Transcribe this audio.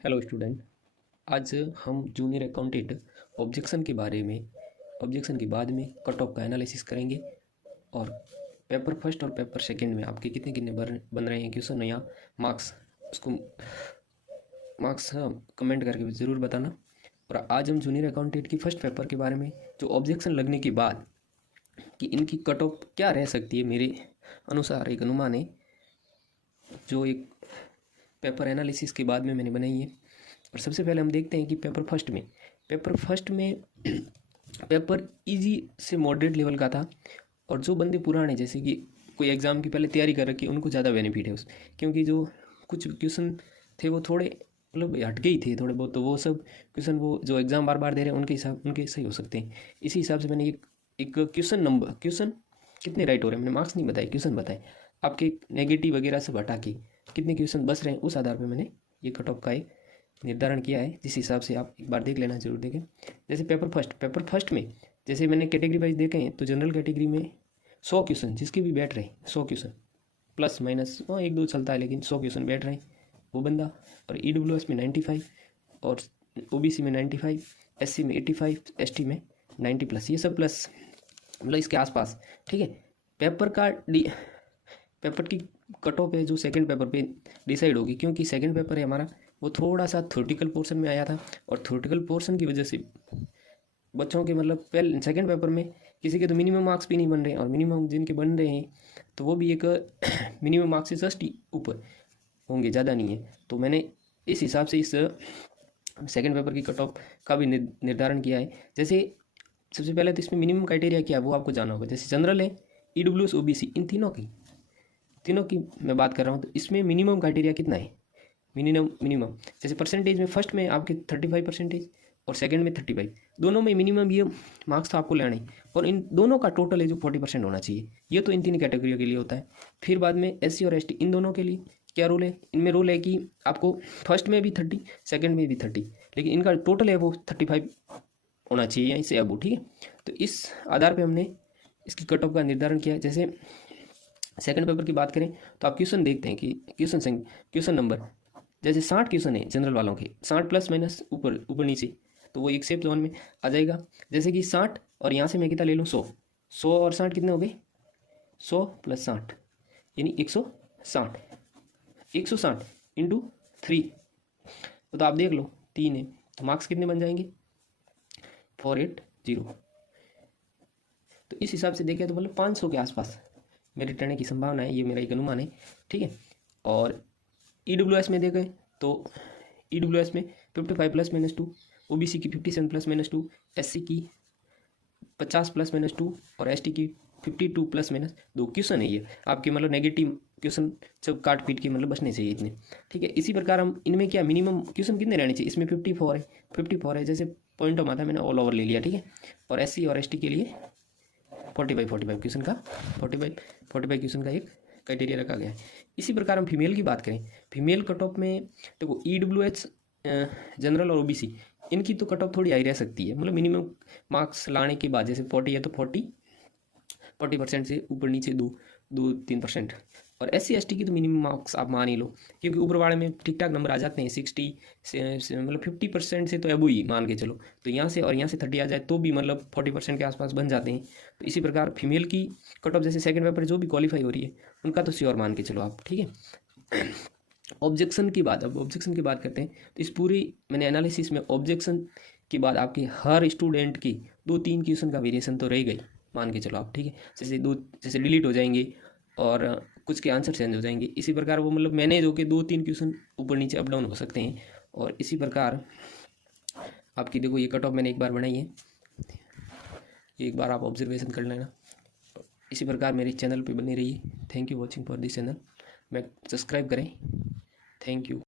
Hello student. आज हम junior accountant objection के बारे में ऑब्जेक्शन के बाद में कट ऑफ का एनालिसिस करेंगे और पेपर फर्स्ट और पेपर सेकंड में आपके कितने कितने बन रहे हैं क्वेश्चन या मार्क्स, उसको मार्क्स कमेंट करके ज़रूर बताना। और आज हम जूनियर अकाउंटेंट की फर्स्ट पेपर के बारे में जो ऑब्जेक्शन लगने के बाद कि इनकी कट ऑफ क्या रह सकती है, मेरे अनुसार एक अनुमान है जो एक पेपर एनालिसिस के बाद में मैंने बनाई है। और सबसे पहले हम देखते हैं कि पेपर फर्स्ट में पेपर इजी से मॉडरेट लेवल का था। और जो बंदे पुराने जैसे कि कोई एग्ज़ाम की पहले तैयारी कर रखी उनको ज़्यादा बेनिफिट है उस, क्योंकि जो कुछ क्वेश्चन थे वो थोड़े मतलब हटके ही थे थोड़े बहुत, तो वो सब क्वेश्चन वो जो एग्ज़ाम बार बार दे रहे हैं उनके सही हो सकते हैं। इसी हिसाब से मैंने एक क्वेश्चन कितने राइट हो रहे हैं, मैंने मार्क्स नहीं बताए, क्वेश्चन बताए आपके नेगेटिव वगैरह सब हटा के कितने क्वेश्चन बच रहे हैं, उस आधार पर मैंने ये कट ऑफ का एक निर्धारण किया है, जिस हिसाब से आप एक बार देख लेना, जरूर देखें। जैसे पेपर फर्स्ट में जैसे मैंने कैटेगरी वाइज देखे हैं, तो जनरल कैटेगरी में 100 क्वेश्चन जिसके भी बैठ रहे हैं, 100 क्वेश्चन प्लस माइनस एक दो चलता है, लेकिन 100 क्वेश्चन बैठ रहे हैं वो बंदा। और EWS में 95 और OBC में 95, SC में 85, ST में 90 प्लस, ये सब प्लस मतलब इसके आसपास, ठीक है। पेपर की कट ऑफ है जो सेकंड पेपर पे डिसाइड होगी, क्योंकि सेकंड पेपर है हमारा वो थोड़ा सा थ्योरेटिकल पोर्शन में आया था। और थ्योरेटिकल पोर्शन की वजह से बच्चों के मतलब पहले सेकंड पेपर में किसी के तो मिनिमम मार्क्स भी नहीं बन रहे हैं, और मिनिमम जिनके बन रहे हैं तो वो भी एक मिनिमम मार्क्स से जस्ट ऊपर होंगे, ज़्यादा नहीं है। तो मैंने इस हिसाब से इस सेकंड पेपर की कट ऑफ का भी निर्धारण किया है। जैसे सबसे पहले तो इसमें मिनिमम क्राइटेरिया क्या है वो आपको जाना होगा। जैसे जनरल है, EWS, OBC, इन तीनों की मैं बात कर रहा हूँ, तो इसमें मिनिमम क्राइटेरिया कितना है, मिनिमम जैसे परसेंटेज में फर्स्ट में आपके 35% और सेकंड में 35, दोनों में मिनिमम ये मार्क्स तो आपको लेने, और इन दोनों का टोटल है जो 40% होना चाहिए। ये तो इन तीन कैटेगरियों के लिए होता है। फिर बाद में SC और ST, इन दोनों के लिए क्या रूल है, इनमें रूल है कि आपको फर्स्ट में भी 30, सेकेंड में भी 30, लेकिन इनका टोटल है वो 35 होना चाहिए या इससे अब, ठीक है। तो इस आधार पर हमने इसकी कट ऑफ का निर्धारण किया है। जैसे सेकंड पेपर की बात करें तो आप क्वेश्चन देखते हैं कि क्वेश्चन नंबर जैसे 60 क्वेश्चन है जनरल वालों के, 60 प्लस माइनस ऊपर नीचे, तो वो एक सेफ जोन में आ जाएगा। जैसे कि 60 और यहाँ से मैं कितना ले लूँ 100 और 60 कितने हो गए, 100 प्लस 60 यानी 160 इंटू 3, तो आप देख लो 3 है, तो मार्क्स कितने बन जाएंगे 480। तो इस हिसाब से देखें तो मतलब 500 के आसपास मेरे टर्न की संभावना है, ये मेरा एक अनुमान है, ठीक है। और EWS में देखें तो EWS में 55 प्लस माइनस 2, OBC की 57 प्लस माइनस 2, SC की 50 प्लस माइनस 2 और ST की 52 प्लस माइनस 2 क्वेश्चन है। ये आपके मतलब नेगेटिव क्वेश्चन सब काट पीट के मतलब बचने चाहिए इतने, ठीक है। इसी प्रकार हम इनमें क्या मिनिमम क्वेश्चन कितने रहने चाहिए, इसमें 54 है, जैसे पॉइंट ऑफ आता है मैंने ऑल ओवर ले लिया, ठीक है। और SC और ST के लिए 45 क्वेश्चन का 45 क्वेश्चन का एक क्राइटेरिया रखा गया है। इसी प्रकार हम फीमेल की बात करें, फीमेल कट ऑफ में देखो EWS, जनरल और OBC, इनकी तो कट ऑफ थोड़ी हाई रह सकती है, मतलब मिनिमम मार्क्स लाने के बाद, जैसे 40 है तो 40% से ऊपर नीचे 2-3%। और SC ST की तो मिनिमम मार्क्स आप मान ही लो, क्योंकि ऊपर वाले में ठीक ठाक नंबर आ जाते हैं, 60 से मतलब 50% से तो अबो ही मान के चलो, तो यहाँ से और यहाँ से 30 आ जाए तो भी मतलब 40% के आसपास बन जाते हैं। तो इसी प्रकार फीमेल की कट ऑफ जैसे सेकंड पेपर जो भी क्वालिफाई हो रही है उनका तो श्योर मान के चलो आप, ठीक है। ऑब्जेक्शन की बात, अब ऑब्जेक्शन की बात करते हैं, तो इस पूरी मैंने एनालिसिस में ऑब्जेक्शन की बात आपकी हर स्टूडेंट की 2-3 क्वेश्चन का वेरिएशन तो रह गई मान के चलो आप, ठीक है। जैसे डिलीट हो जाएंगे और कुछ के आंसर चेंज हो जाएंगे, इसी प्रकार वो मतलब मैनेज होकर 2-3 क्वेश्चन ऊपर नीचे अप डाउन हो सकते हैं। और इसी प्रकार आपकी देखो ये कट ऑफ मैंने एक बार बनाई है, ये एक बार आप ऑब्जर्वेशन कर लेना। इसी प्रकार मेरे चैनल पे बने रहिए। Thank you watching for this channel, मैं सब्सक्राइब करें। Thank you.